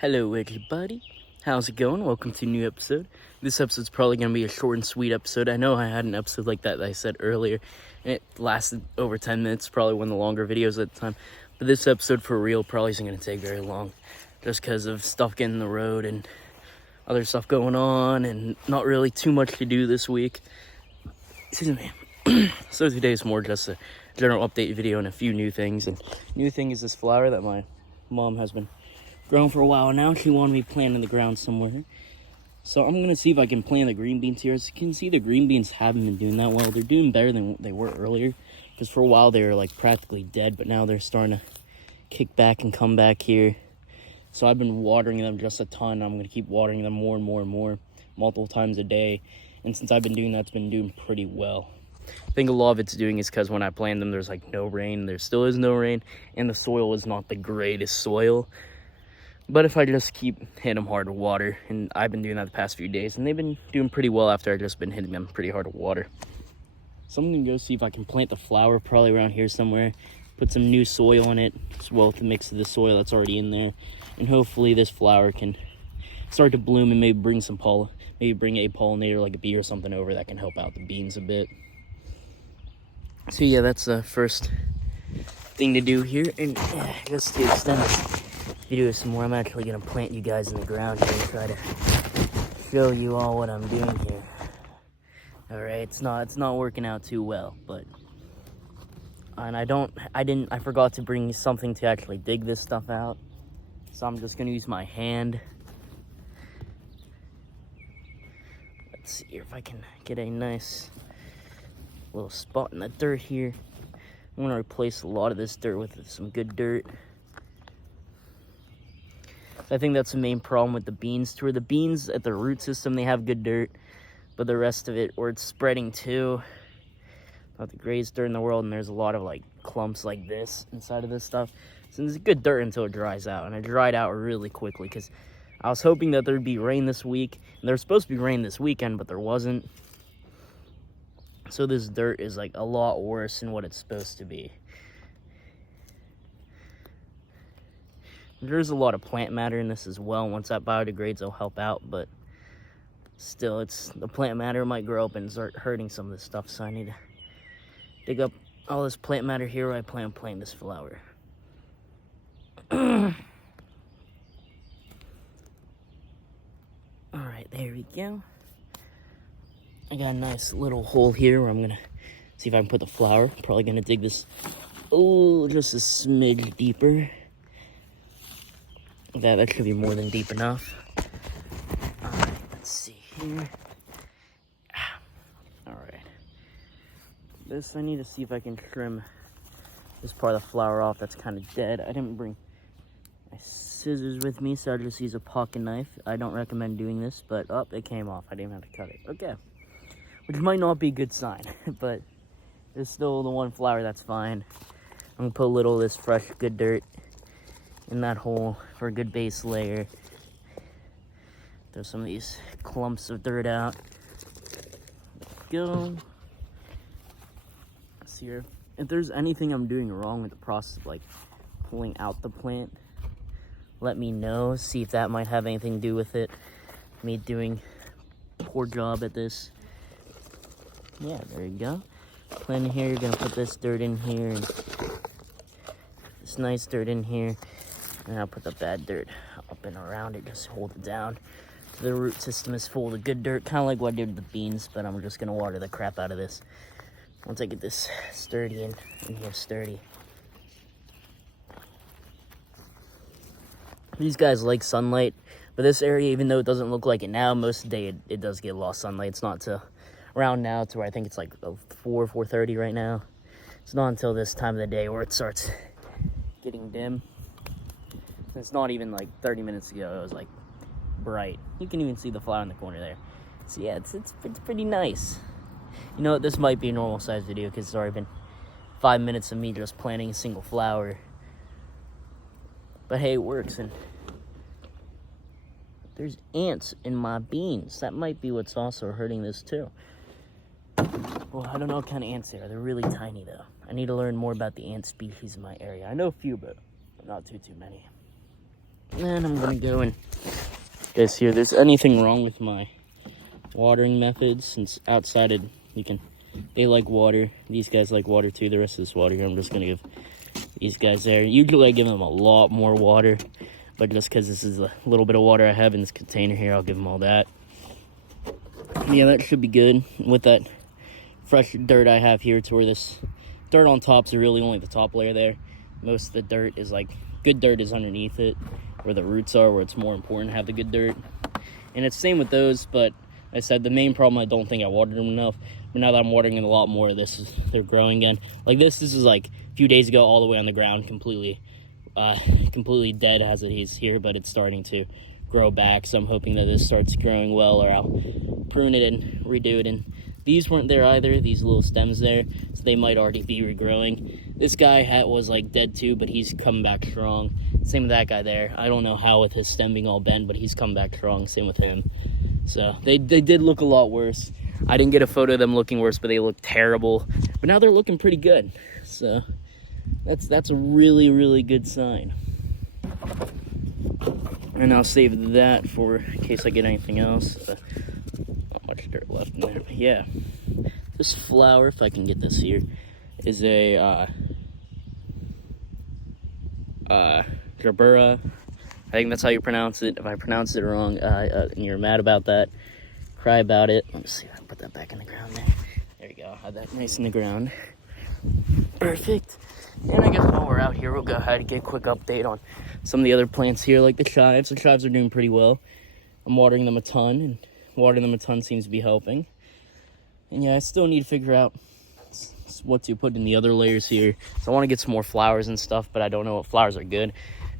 Hello everybody, how's it going? Welcome to a new episode. This episode's probably going to be a short and sweet episode. I know I had an episode like that I said earlier, and it lasted over 10 minutes, probably one of the longer videos at the time. But this episode for real probably isn't going to take very long, just because of stuff getting in the road and other stuff going on, and not really too much to do this week. Excuse me. So today's more just a general update video and a few new things. And new thing is this flower that my mom has been grown for a while now. She wanted me planted in the ground somewhere, so I'm gonna see if I can plant the green beans here. As you can see, the green beans haven't been doing that well. They're doing better than they were earlier, because for a while they were like practically dead, but now they're starting to kick back and come back here. So I've been watering them just a ton. I'm gonna keep watering them more and more and more, multiple times a day. And since I've been doing that, it's been doing pretty well. I think a lot of it's doing is because when I plant them, there's like no rain. There still is no rain, and the soil is not the greatest soil. But if I just keep hitting them hard with water, and I've been doing that the past few days, and they've been doing pretty well after I've just been hitting them pretty hard with water. So I'm going to go see if I can plant the flower probably around here somewhere, put some new soil in it, as well to mix the soil that's already in there, and hopefully this flower can start to bloom and maybe bring some maybe bring a pollinator like a bee or something over that can help out the beans a bit. So yeah, that's the first thing to do here, and just to extend video some more, I'm actually gonna plant you guys in the ground here and try to show you all what I'm doing here. All right, it's not working out too well, but and I forgot to bring something to actually dig this stuff out, so I'm just gonna use my hand. Let's see if I can get a nice little spot in the dirt here. I'm gonna replace a lot of this dirt with some good dirt. I think that's the main problem with the beans too. The beans at the root system, they have good dirt, but the rest of it, or it's spreading too, not the greatest dirt in the world, and there's a lot of like clumps like this inside of this stuff. So it's good dirt until it dries out, and it dried out really quickly because I was hoping that there'd be rain this week, and there was supposed to be rain this weekend, but there wasn't. So this dirt is like a lot worse than what it's supposed to be. There's a lot of plant matter in this as well. Once that biodegrades, it'll help out, but still, the plant matter might grow up and start hurting some of this stuff, so I need to dig up all this plant matter here where I plan on planting this flower. Alright, there we go. I got a nice little hole here where I'm gonna see if I can put the flower. Probably gonna dig this, just a smidge deeper. That should be more than deep enough. Alright, let's see here. Alright. This, I need to see if I can trim this part of the flower off that's kind of dead. I didn't bring my scissors with me, so I just use a pocket knife. I don't recommend doing this, but it came off. I didn't have to cut it. Okay. Which might not be a good sign, but there's still the one flower that's fine. I'm gonna put a little of this fresh, good dirt in that hole for a good base layer. Throw some of these clumps of dirt out. Go. Let's see here. If there's anything I'm doing wrong with the process of like pulling out the plant, let me know. See if that might have anything to do with it. Me doing a poor job at this. Yeah, there you go. Plant in here, you're gonna put this dirt in here, and this nice dirt in here. And I'll put the bad dirt up and around it, just hold it down. So the root system is full of good dirt, kind of like what I did with the beans, but I'm just gonna water the crap out of this once I get this sturdy in here sturdy. These guys like sunlight, but this area, even though it doesn't look like it now, most of the day it does get a lot of sunlight. It's not till around now to where I think it's like 4:30 right now. It's not until this time of the day where it starts getting dim. It's not even like 30 minutes ago, it was like bright. You can even see the flower in the corner there. So yeah, it's pretty nice. You know what, this might be a normal size video because it's already been 5 minutes of me just planting a single flower. But hey, it works. And there's ants in my beans. That might be what's also hurting this too. Well, I don't know what kind of ants they are. They're really tiny though. I need to learn more about the ant species in my area. I know a few, but not too many. And I'm gonna go and guys see if there's anything wrong with my watering methods, since outside they like water. These guys like water too. The rest of this water here, I'm just gonna give these guys there. Usually I give them a lot more water, but just because this is a little bit of water I have in this container here, I'll give them all that. Yeah, that should be good. With that fresh dirt I have here, to where this dirt on top's really only the top layer there. Most of the dirt is like, good dirt is underneath it, where the roots are, where it's more important to have the good dirt. And it's same with those, but I said the main problem, I don't think I watered them enough. But now that I'm watering it a lot more, they're growing again. Like this is like a few days ago, all the way on the ground, completely dead as it is here, but it's starting to grow back. So I'm hoping that this starts growing well, or I'll prune it and redo it. And these weren't there either, these little stems there, so they might already be regrowing. This guy was like dead too, but he's come back strong. Same with that guy there. I don't know how with his stem being all bent, but he's come back strong. Same with him. So they did look a lot worse. I didn't get a photo of them looking worse, but they look terrible. But now they're looking pretty good. So that's a really, really good sign. And I'll save that for in case I get anything else. Not much dirt left in there, but yeah. This flower, if I can get this here, is a Gerbera. I think that's how you pronounce it. If I pronounce it wrong, and you're mad about that, cry about it. Let me see if I can put that back in the ground there. There you go. Have that nice in the ground. Perfect. And I guess while we're out here, we'll go ahead and get a quick update on some of the other plants here, like the chives. The chives are doing pretty well. I'm watering them a ton, and watering them a ton seems to be helping. And yeah, I still need to figure out what to put in the other layers here. So I want to get some more flowers and stuff, but I don't know what flowers are good.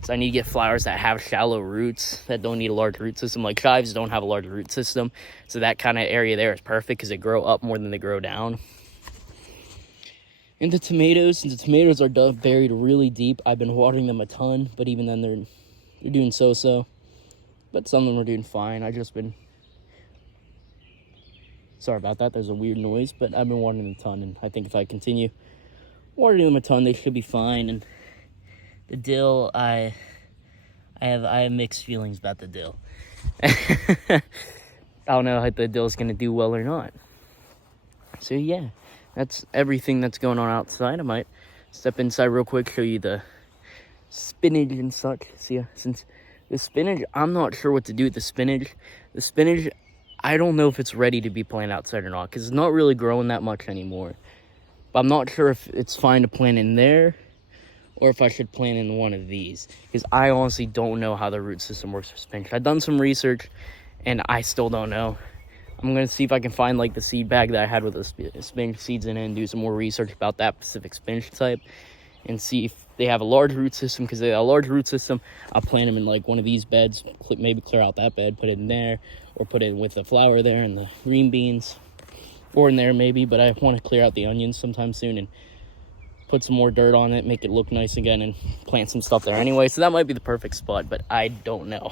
So I need to get flowers that have shallow roots, that don't need a large root system. Like chives don't have a large root system, so that kind of area there is perfect because they grow up more than they grow down. And the tomatoes, since the tomatoes are buried really deep, I've been watering them a ton, but even then they're doing so-so. But some of them are doing fine. Sorry about that, there's a weird noise, but I've been watering them a ton, and I think if I continue watering them a ton, they should be fine. And the dill, I have mixed feelings about the dill. I don't know if the dill's gonna do well or not. So yeah, that's everything that's going on outside. I might step inside real quick, show you the spinach and such. See, since the spinach, I'm not sure what to do with the spinach. The spinach, I don't know if it's ready to be planted outside or not, because it's not really growing that much anymore. But I'm not sure if it's fine to plant in there, or if I should plant in one of these, because I honestly don't know how the root system works for spinach. I've done some research, and I still don't know. I'm going to see if I can find, like, the seed bag that I had with the spinach seeds in it, and do some more research about that specific spinach type, and see if they have a large root system, because they have a large root system, I'll plant them in, like, one of these beds, maybe clear out that bed, put it in there, or put it with the flower there and the green beans, or in there maybe, but I want to clear out the onions sometime soon, and put some more dirt on it, make it look nice again, and plant some stuff there anyway. So that might be the perfect spot, but I don't know.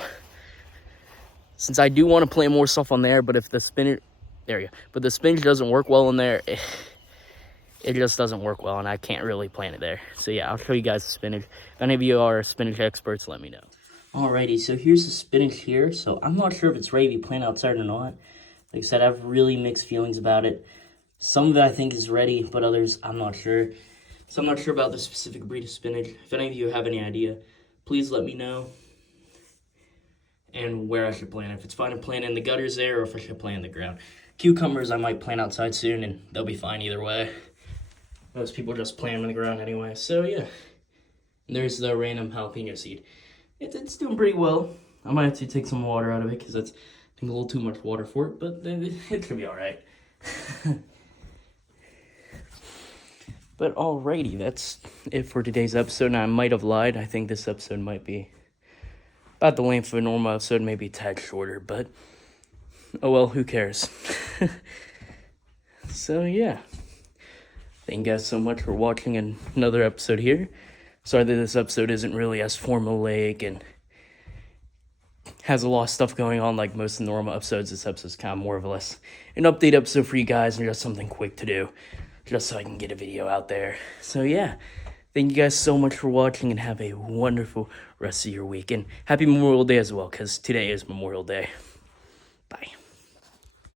Since I do want to plant more stuff on there, but if the spinach, there you go, but the spinach doesn't work well in there, it just doesn't work well, and I can't really plant it there. So yeah, I'll show you guys the spinach. If any of you are spinach experts, let me know. Alrighty, so here's the spinach here. So I'm not sure if it's ready to be planted outside or not. Like I said, I have really mixed feelings about it. Some of it I think is ready, but others I'm not sure. So I'm not sure about the specific breed of spinach. If any of you have any idea, please let me know. And where I should plant it. If it's fine to plant in the gutters there, or if I should plant in the ground. Cucumbers I might plant outside soon, and they'll be fine either way. Most people just plant them in the ground anyway. So yeah, and there's the random jalapeno seed. It's doing pretty well. I might have to take some water out of it, because that's, I think, a little too much water for it, but it should be all right. But alrighty, that's it for today's episode. Now, I might have lied. I think this episode might be about the length of a normal episode, maybe a tad shorter, but oh well, who cares? So yeah, thank you guys so much for watching another episode here. Sorry that this episode isn't really as formulaic and has a lot of stuff going on like most of the normal episodes. This episode's kind of more or less an update episode for you guys, and just something quick to do, just so I can get a video out there. So yeah, Thank you guys so much for watching, and have a wonderful rest of your week. And happy Memorial Day as well, because today is Memorial Day.